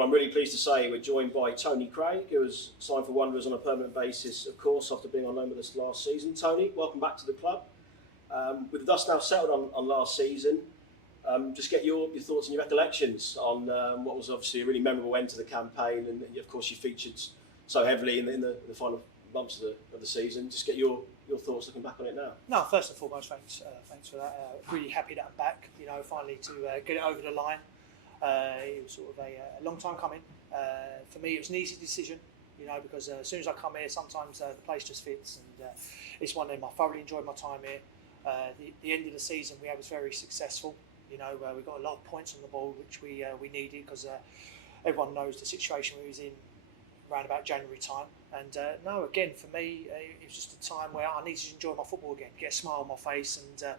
Well, I'm really pleased to say we're joined by Tony Craig, who has signed for Wanderers on a permanent basis, of course, after being on loan with us last season. Tony, welcome back to the club. With the dust now settled on last season, just get your thoughts and your recollections on what was obviously a really memorable end to the campaign, and of course you featured so heavily in the final months of the season. Just get your thoughts looking back on it now. No, first and foremost, thanks for that. Really happy that I'm back. Finally to get it over the line. It was sort of a long time coming. For me, it was an easy decision. Because as soon as I come here, sometimes the place just fits, and it's one of them. I thoroughly enjoyed my time here. The end of the season we was very successful. We got a lot of points on the board, which we needed, because everyone knows the situation we was in around about January time. And again, for me, it was just a time where I needed to enjoy my football again, get a smile on my face, and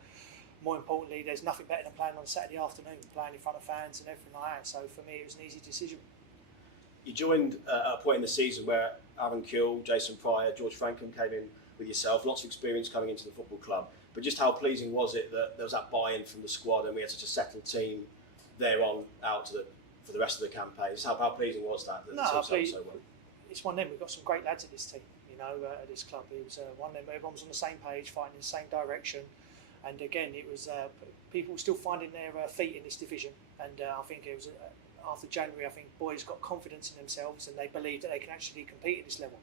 more importantly, there's nothing better than playing on a Saturday afternoon, playing in front of fans and everything like that. So for me, it was an easy decision. You joined at a point in the season where Aaron Kuhl, Jason Pryor, George Franklin came in with yourself, lots of experience coming into the football club. But just how pleasing was it that there was that buy-in from the squad and we had such a settled team there on out for the rest of the campaign? Just how pleasing was that the team started so well? It's one of them. We've got some great lads at this team, at this club. It was one of them. Everyone was on the same page, fighting in the same direction. And again, it was people still finding their feet in this division. And I think it was after January, I think boys got confidence in themselves and they believed that they can actually compete at this level.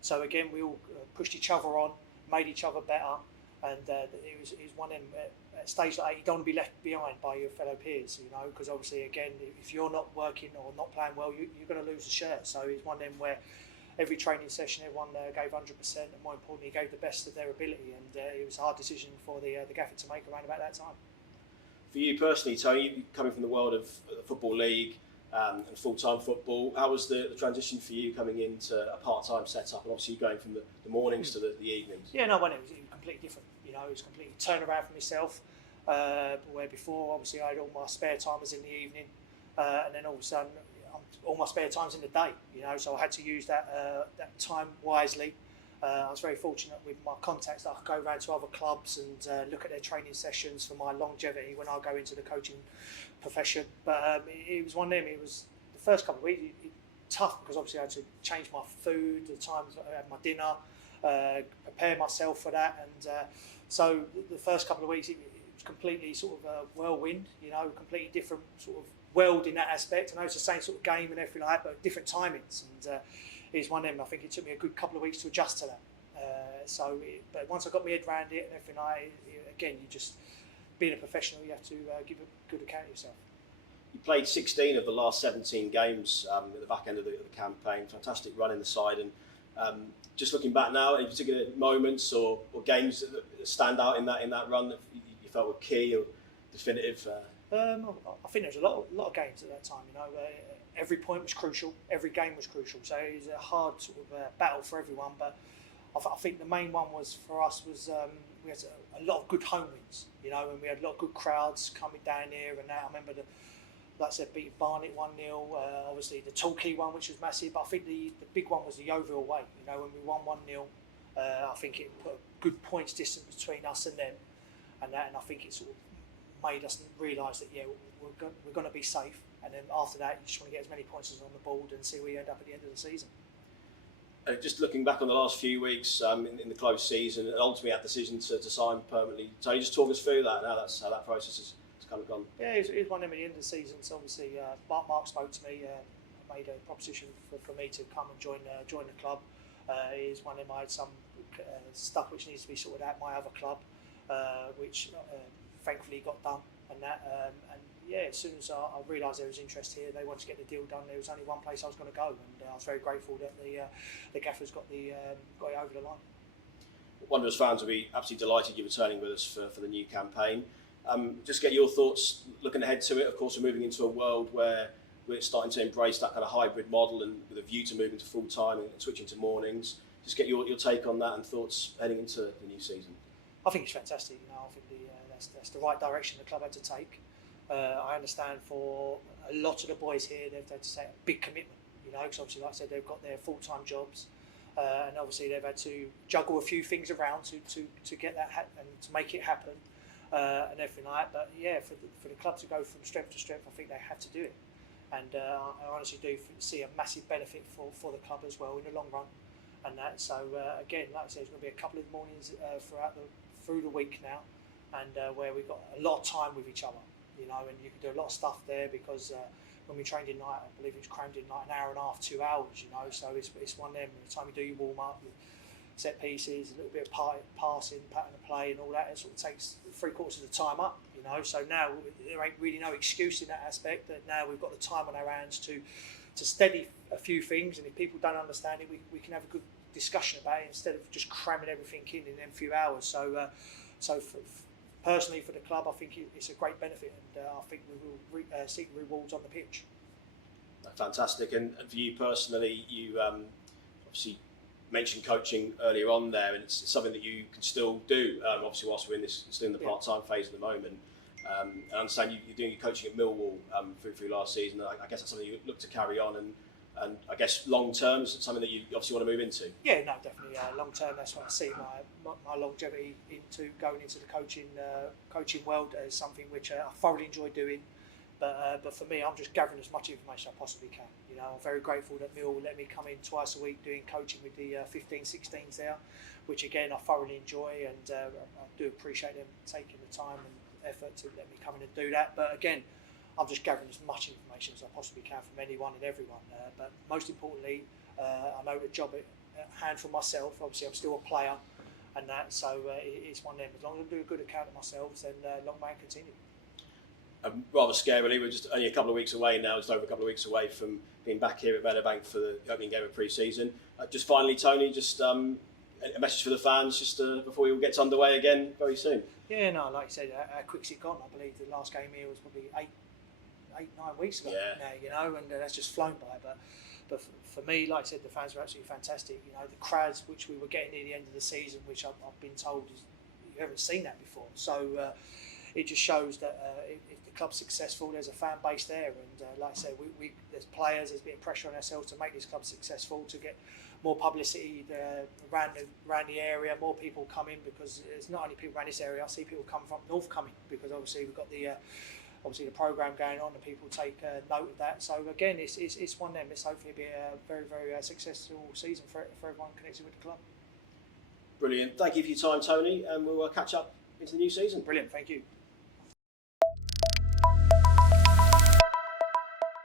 So again, we all pushed each other on, made each other better. And it was one of them, at a stage like that, you don't want to be left behind by your fellow peers, because obviously, again, if you're not working or not playing well, you're going to lose a shirt. So it's one of them where every training session, everyone gave 100%, and more importantly, gave the best of their ability. And it was a hard decision for the gaffer to make around about that time. For you personally, Tony, coming from the world of the Football League and full-time football, how was the transition for you coming into a part-time setup, and obviously going from the mornings to the evenings? Yeah, no, it was completely different. It was completely turn around for myself. Where before, obviously, I had all my spare time was in the evening, and then all of a sudden, all my spare time's in the day. So I had to use that time wisely. I was very fortunate with my contacts that I could go around to other clubs and look at their training sessions for my longevity when I go into the coaching profession. But it was one of them. It was the first couple of weeks tough, because obviously I had to change my food, the times I had my dinner, prepare myself for that, and so the first couple of weeks it was completely sort of a whirlwind, completely different sort of world in that aspect. I know it's the same sort of game and everything like that, but different timings, and it's one of them. I think it took me a good couple of weeks to adjust to that. But once I got my head around it and everything like that, again, you just, being a professional, you have to give a good account of yourself. You played 16 of the last 17 games at the back end of the campaign. Fantastic run in the side, and just looking back now, any particular moments or games that stand out in that run that you felt were key or definitive? I think there was a lot of games at that time. Every point was crucial, every game was crucial. So it was a hard sort of battle for everyone. But I think the main one was for us was we had a lot of good home wins. And we had a lot of good crowds coming down here and that. I remember like I said, beating Barnet 1-0, obviously the Torquay one, which was massive, but I think the big one was the Yeovil away, when we won 1-0. I think it put a good points distance between us and them, and I think it sort of made us realise that, we're going to be safe, and then after that, you just want to get as many points as on the board and see where you end up at the end of the season. Just looking back on the last few weeks in the close season, and ultimately that decision to sign permanently, so you just talk us through that, how that process is kind of gone. Yeah, it was one of them at the end of the season. So obviously, Mark spoke to me, made a proposition for me to come and join the club. It is one of them. I had some stuff which needs to be sorted out at my other club, which thankfully got done. And that, as soon as I realised there was interest here, they wanted to get the deal done. There was only one place I was going to go, and I was very grateful that the gaffers got it over the line. Wanderers fans will be absolutely delighted you're returning with us for the new campaign. Just get your thoughts looking ahead to it. Of course, we're moving into a world where we're starting to embrace that kind of hybrid model, and with a view to moving to full-time and switching to mornings. Just get your take on that and thoughts heading into the new season. I think it's fantastic. I think that's the right direction the club had to take. I understand for a lot of the boys here, they've had to take a big commitment, because obviously, like I said, they've got their full-time jobs, and obviously they've had to juggle a few things around to get that and to make it happen. And everything like that, but for the club to go from strength to strength, I think they have to do it. and I honestly do see a massive benefit for the club as well in the long run. And that, so again, like I said, there's going to be a couple of mornings through the week now, and where we've got a lot of time with each other, you know, and you can do a lot of stuff there because when we trained in night, I believe it was crammed in like an hour and a half, 2 hours, you know, so it's one of them. By the time you do your warm up, set pieces, a little bit of passing, pattern of play, and all that, it sort of takes 3/4 of the time up, you know. So now there ain't really no excuse in that aspect. That now we've got the time on our hands to steady a few things, and if people don't understand it, we can have a good discussion about it instead of just cramming everything in them few hours. So, personally for the club, I think it's a great benefit, and I think we will seek rewards on the pitch. Fantastic. And for you personally, you obviously mentioned coaching earlier on there, and it's something that you can still do. Obviously, whilst we're still in the part-time phase at the moment. I understand you're doing your coaching at Millwall through last season. I guess that's something you look to carry on, and I guess long term is something that you obviously want to move into. Yeah, no, definitely. Long term, that's what I see my longevity into going into the coaching world as something which I thoroughly enjoy doing. But for me, I'm just gathering as much information I possibly can. You know, I'm very grateful that Millwall let me come in twice a week doing coaching with the 15-16s there, which again I thoroughly enjoy, and I do appreciate them taking the time and effort to let me come in and do that. But again, I'm just gathering as much information as I possibly can from anyone and everyone. But most importantly, I know the job at hand for myself. Obviously, I'm still a player, and that, so it's one of them. As long as I do a good account of myself, then long may it continue. Rather scarily, we're just only a couple of weeks away now, just over a couple of weeks away from being back here at Meadowbank for the opening game of pre-season. Just finally, Tony, just a message for the fans just before we all get underway again very soon. Yeah, no, like you said, how quick's it gone? I believe the last game here was probably 8-9 weeks ago now, you know, and that's just flown by. But for me, like I said, the fans were absolutely fantastic. You know, the crowds which we were getting near the end of the season, which I've been told you haven't seen that before. So it just shows that if the club's successful, there's a fan base there, and like I said, we there's players, there's a bit of pressure on ourselves to make this club successful, to get more publicity around the area, more people coming, because it's not only people around this area. I see people come from north coming, because obviously we've got the programme going on, and people take note of that. So again, it's one of them. It's hopefully be a very, very successful season for everyone connected with the club. Brilliant. Thank you for your time, Tony, and we'll catch up into the new season. Brilliant. Thank you.